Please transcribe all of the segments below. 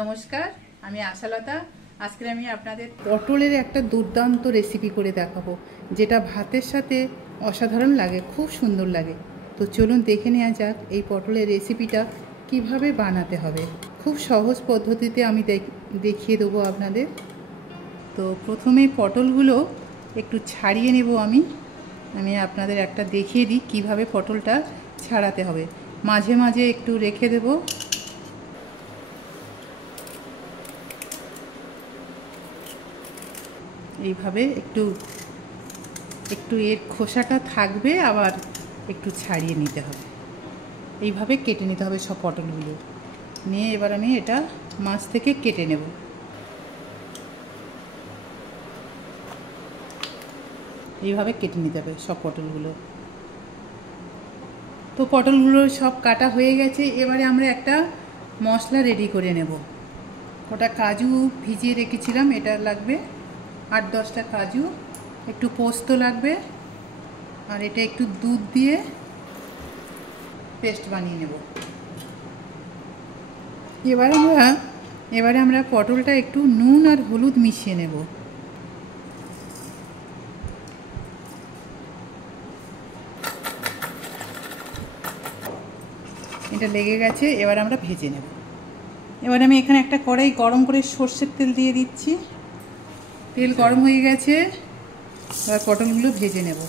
নমস্কার, আমি আশালতা। আজকে আমি আপনাদের পটলের একটা দুর্দান্ত রেসিপি করে দেখাবো, যেটা ভাতের সাথে অসাধারণ লাগে, খুব সুন্দর লাগে। তো চলুন দেখে নেওয়া যাক এই পটলের রেসিপিটা কিভাবে বানাতে হবে। খুব সহজ পদ্ধতিতে আমি দেখিয়ে দেবো আপনাদের। তো প্রথমে পটলগুলো একটু ছাড়িয়ে নেব। আমি আপনাদের একটা দেখিয়ে দিই কিভাবে পটলটা ছাড়াতে হবে। মাঝে মাঝে একটু রেখে দেব। এইভাবে একটু একটু এর খোসাটা থাকবে, আবার একটু ছাড়িয়ে নিতে হবে। এইভাবে কেটে নিতে হবে সব পটলগুলো নিয়ে। এবার আমি এটা মাছ থেকে কেটে নেব। এইভাবে কেটে নিতে হবে সব পটলগুলো। তো পটলগুলো সব কাটা হয়ে গেছে। এবারে আমরা একটা মশলা রেডি করে নেব। ওটা কাজু ভিজিয়ে রেখেছিলাম, এটা লাগবে 8-10টা কাজু, একটু পোস্ত লাগবে, আর এটা একটু দুধ দিয়ে পেস্ট বানিয়ে নেব। এবারে আমরা পটলটা একটু নুন আর হলুদ মিশিয়ে নেব। এটা লেগে গেছে, এবার আমরা ভেজে নেব। এবার আমি এখানে একটা কড়াই গরম করে সর্ষের তেল দিয়ে দিচ্ছি। তেল গরম হয়ে গেছে, এবার পটলগুলো ভেজে নেব।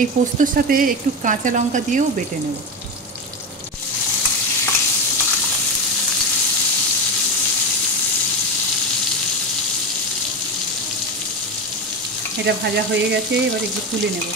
এই পোস্তর সাথে একটু কাঁচা লঙ্কা দিয়েও বেটে নেব। এটা ভাজা হয়ে গেছে, এবার একটু তুলে নেব।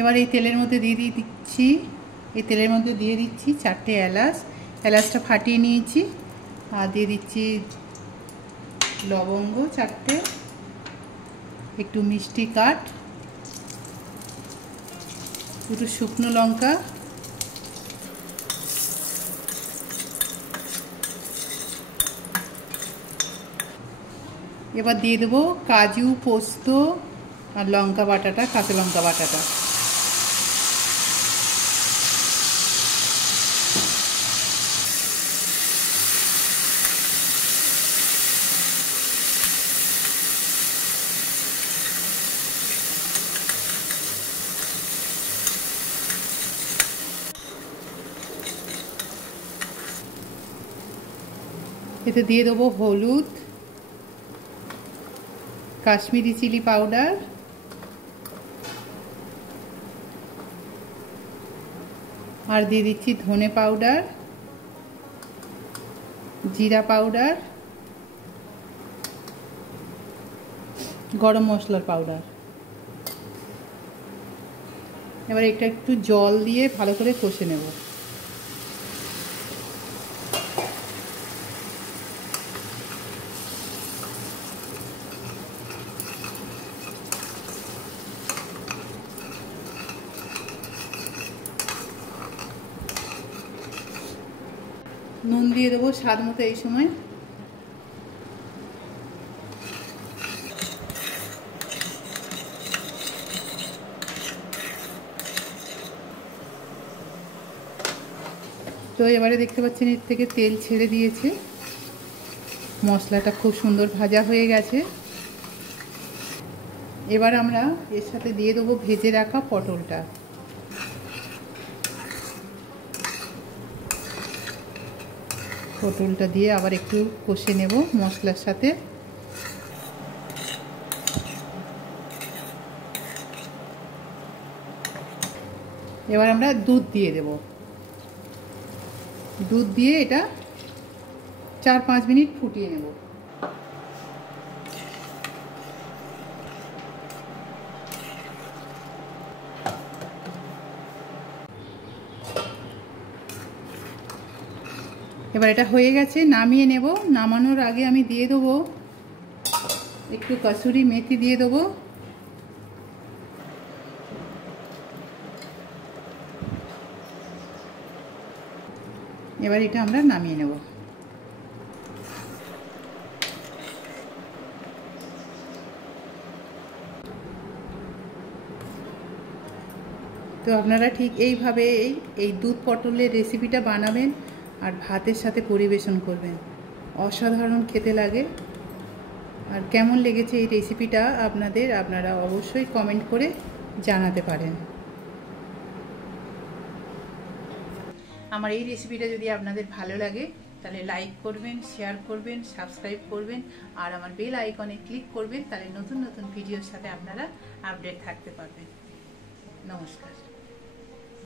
এবার এই তেলের মধ্যে দিয়ে দিচ্ছি 4টে এলাচ। এলাচটা ফাটিয়ে নিয়েছি। আর দিয়ে দিচ্ছি লবঙ্গ 4টে, একটু মিষ্টি কাঠ, দুটো শুকনো লঙ্কা, এবার দিয়ে দেবো কাজু, পোস্ত আর লঙ্কা বাটাটা, কাঁচা লঙ্কা বাটাটা। এতে দিয়ে দেবো হলুদ, কাশ্মীরি চিলি পাউডার, আর দিয়ে দিচ্ছি ধনে পাউডার, জিরা পাউডার, গরম মশলার পাউডার। এবার এটা একটু জল দিয়ে ভালো করে কষে নেব। নুন দিয়ে দেবো স্বাদ মতো এই সময়। তো এবারে দেখতে পাচ্ছেন এর থেকে তেল ছেড়ে দিয়েছে, মশলাটা খুব সুন্দর ভাজা হয়ে গেছে। এবার আমরা এর সাথে দিয়ে দেবো ভেজে রাখা পটলটা। পটলটা দিয়ে আবার একটু কষে নেব মশলার সাথে। এবার আমরা দুধ দিয়ে দেব। দুধ দিয়ে এটা 4-5 মিনিট ফুটিয়ে নেব। এবার এটা হয়ে গেছে, নামিয়ে নেব। নামানোর আগে আমি দিয়ে দেবো একটু কসুরি মেথি দিয়ে দেবো। এবার এটা আমরা নামিয়ে নেব। তো আপনারা ঠিক এইভাবে এই দুধ পটলের রেসিপিটা বানাবেন আর ভাতের সাথে পরিবেশন করবেন, অসাধারণ খেতে লাগে। আর কেমন লেগেছে এই রেসিপিটা আপনারা অবশ্যই কমেন্ট করে জানাতে পারেন। আমার এই রেসিপিটা যদি আপনাদের ভালো লাগে তাহলে লাইক করবেন, শেয়ার করবেন, সাবস্ক্রাইব করবেন আর আমার বেল আইকনে ক্লিক করবেন, তাহলে নতুন নতুন ভিডিওর সাথে আপনারা আপডেট থাকতে পারবেন। নমস্কার।